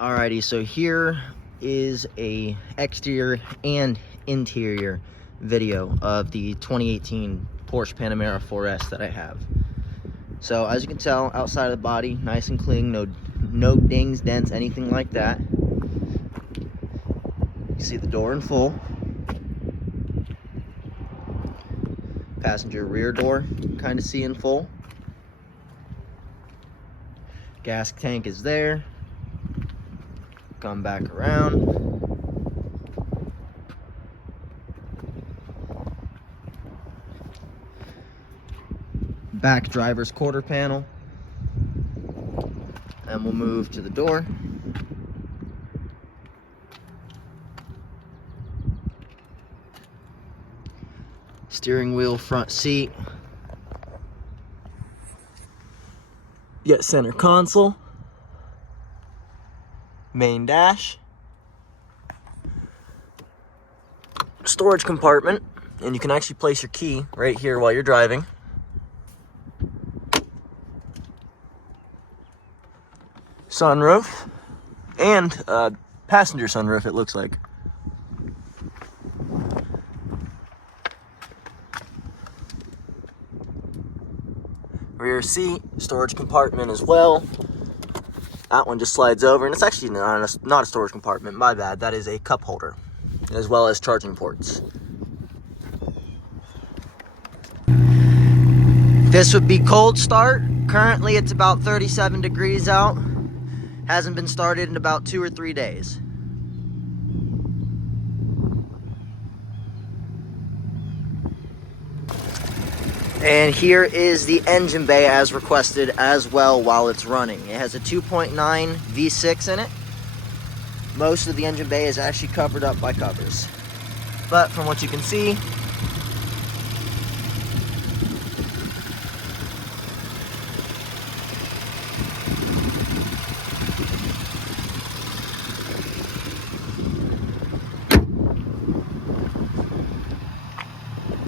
Alrighty, so here is a exterior and interior video of the 2018 Porsche Panamera 4S that I have. So as you can tell, outside of the body, nice and clean, no dings, dents, anything like that. You see the door in full. Passenger rear door, kind of see in full. Gas tank is there. Come back around. Back driver's quarter panel. And we'll move to the door. Steering wheel, front seat. You got center console. Main dash, storage compartment, and you can actually place your key right here while you're driving. Sunroof, and passenger sunroof, it looks like. Rear seat, storage compartment as well. That one just slides over, and it's actually not a storage compartment, my bad. That is a cup holder, as well as charging ports. This would be cold start. Currently it's about 37 degrees out. Hasn't been started in about 2 or 3 days. And here is the engine bay as requested as well while it's running. It has a 2.9 V6 in it. Most of the engine bay is actually covered up by covers. But from what you can see,